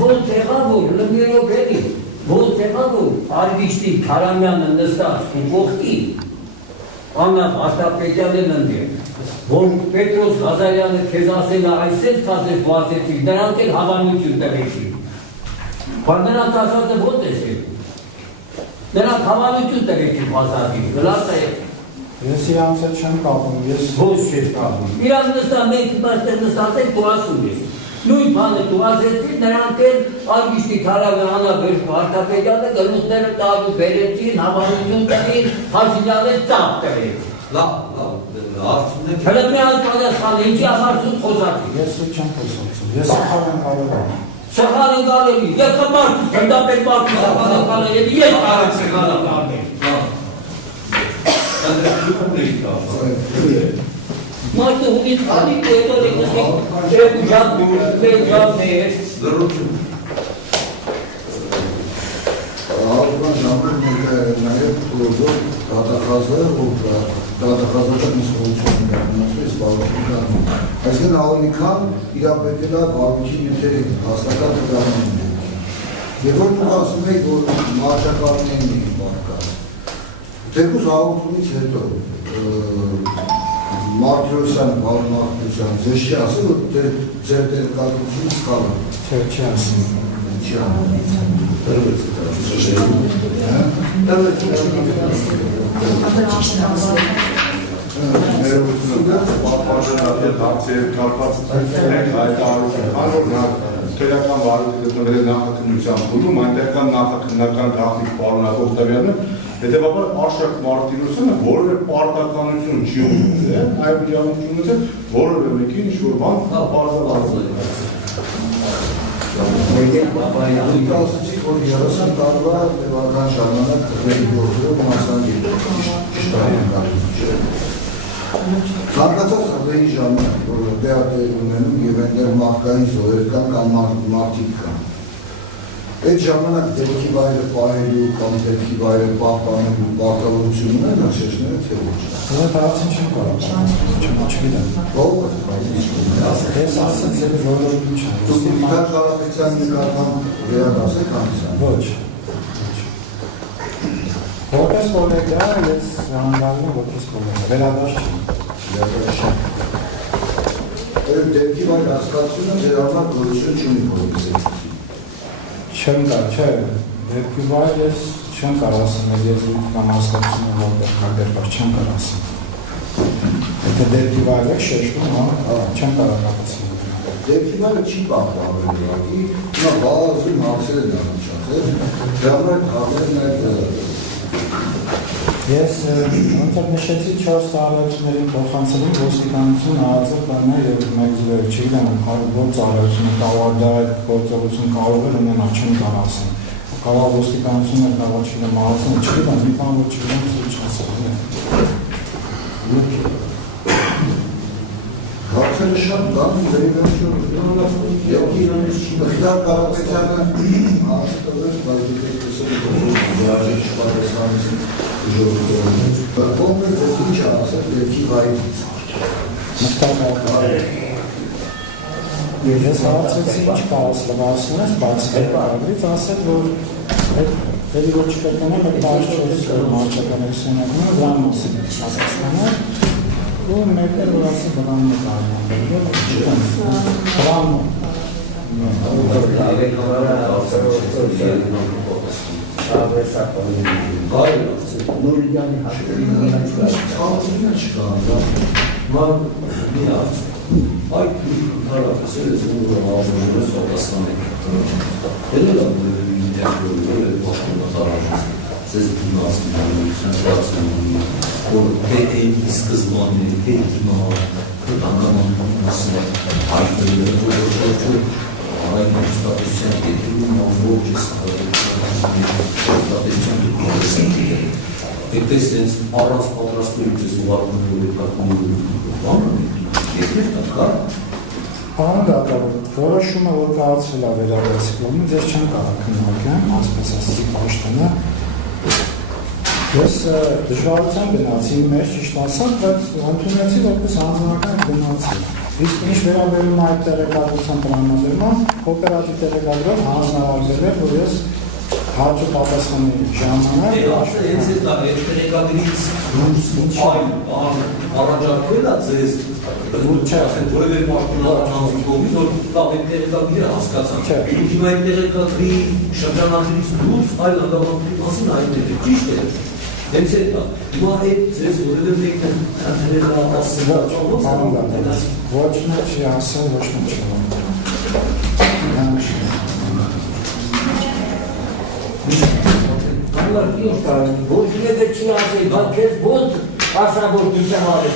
Ոնց եղավ որ լմիրով էլի, ոնց եղավ որ Արվիշտի Քարամյանը նստած ու կողքի Աննա Աշտապետյանը ննդի, որ Պետրոս Ղազարյանը քեզ ասել է այսպես կասես դու ասեցի, նրանք էլ հավանություն տվեցին։ Բայց նրանց ասածը ոնց է եղել։ Նրանք հավանություն տվեցին ասածին, գլաս է։ Ես իրանց հետ չեմ կապում, ես Ոնց չես կապում։ Իրանք նստան, մենք այստեղ նստած ենք, դու ասում ես։ Նույն բանը դու ասեցի, նրանք էլ Արվիշտի Քարամյանը Աշտապետյանը գլուխները տալու բերեցին, հավանություն տվին, Փաշինյանը ծափ տվեց։ Լավ, հարցումն է։ Հələ մի հատ պատասխան, ինչի համար սուտ խոսացի։ Ես սուտ չեմ խոսացում, ես սխալ եմ կարել։ Սխալ են կարելի, եկը մարդուս, գնդապետ մարդուս սխալ են կարելի, ես կարել սխալ են կարել։ Մարդը հունից խալիք ու հետո դեկնսիկ չեք ու ժատ բուրս, մեր ժատն է ես։ Լրություն։ Ալուղան ժամեր նաև կլոզով դատախազը, որ դատախազը նիսխողություն ունեցվեց բավականին։ Այսինքն Ալնիկան իրապետել է բավականին նյութերի հաստատած տղաներին։ Եվ որ դուք ասում եք, որ մարշակալներն էին բարկած։ Թեկուզ հաղորդումից հետո Մարտիրոսյանը, Պարոն Մարտիրոսյանը, ձեզ չի ասել, որ ձեր տեղեկատվությունը սխալ է։ Չի ասում։ Չի ասում։ Ներողություն պատվարժանատեր հարցեր կապված հայտարարություն թերական վարույթների նախաքննության փուլում այնտեղ կան նախաքննական գաղտնիք պարունակող տվյալներ, հետևաբար Արշակ Մարտիրոսյանը որևէ պարտականություն չի ունեցել, այլ իրավունք չի ունեցել որևէ մեկին ինչ-որ բան պարզաբանել։ Դուք ասացիք, որ 30 տարվա տևական ժամանակ տղերի գործերով մասնագետ Ցանկացած տղերի ժամանակ, որ դեպի ունենում եւ այնտեղ մարդկային զոհեր կան կամ մարդիկ կան։ Այդ ժամանակ դեպքի վայրը պահելու կամ դեպքի վայրը պահպանելու պարտավորություն ունեն աչեշները թե ոչ։ Դա հարցին չեմ կարող, չգիտեմ։ Ո՞վ Ես ասացի, որ ինչ է։ Դուք Վիտալ Կարապետյանի նկատմամբ վերադասեք հանցան։ Ոչ։ Որպես կոլեգա ես հանդարում եմ որպես կոլեգա, վերադաշ չեմ։ Այդ դեպքի վայր հասկացությունը ձեր համար գոյություն չունի փոխեցի։ Չեմ կար, չէ, դեպքի վայր ես չեմ կար ասում, ես կամ հասկացում եմ որտեղ կա դեպք, չեմ կար ասում։ Եթե դեպքի վայր եք շեշտում, չեմ կար ասում։ Դեպքի վայրը չի պահպանվել ուղղակի, նա բազում հարցեր են առաջացել, դրա համար հարցերն նաև Ես ոնց նշեցի 4 ծառայությունների փոխանցելուն ոստիկանություն հայացել բանը եւ մեկ զուր չգիտեմ որ ծառայությունը կարող դա այդ գործողություն կարող է ունենալ չեմ կարող ասեմ կարող ոստիկանությունը կարող չգիտեմ ասեմ չգիտեմ մի բան որ չգիտեմ ինչ ասեմ հարցերը շատ կան վերաբերյալ եւ իրենից չի Վիտալ Կարապետյանը ասել բայց դեպի պատասխանատվություն Կոնկրետ ինչ ասել դեպքի վայրից։ Ես հարցեցի ինչ կարաս լվասում ես, բայց հետարավից ասել, որ հետի որ չպետնում եմ, այդ աշխոս մարճական էքսենակում է վրան մասին պատասխանել, ու մեկ էլ որ ասել վրանն է կարնան, Նորիդյանի հաշվերի Ցանկություն չկա, Ման մի հարց։ Այդ հարցը զուգը հավանաբար պատասխանել։ Դեռ Ձեզ դիմացին, որ թե սկզբանե, թե հիմա կտանական մասն է, այդտեղ այն ստատուսյան դեպքում ամբողջ ստատուսյան Այդպես sense առանց պատրաստությունից ուղարկում բանը, երկրի կա։ Պարոն դատավոր, որոշումը որ կայացվել է վերաբերյալ ես չեմ կարող քննարկեմ, ասպես ասեցի պաշտոնը։ Ես դժվարությամբ գնացի մեր ճիշտ ասած, բայց ընդունեցի որպես հանձնական գնացի։ Իսկ ինչ վերաբերում այդ տեղեկատվության տրամադրման, օպերատիվ տեղեկատվով հանձնարարվել է, որ ես հաջող պատասխանի ժամանակ հենց այդ տեղեկագրից դուրս առաջարկվել է ձեզ որևէ մարդուն առանձին կողմից, որ կավ այդ տեղեկագրի հասկացան։ Հիմա այդ տեղեկագրի շրջանակից դուրս այլ հանգամանքների մասին հայտնել է, ճիշտ է։ Հենց այդ է։ Հիմա այդ ձեզ որևէ մեկն ոչ նա չի ասել, ոչ նա չի Ոչ մեկը չի ասել, բայց քեզ ո՞նց ասա որ դու չեմ արել,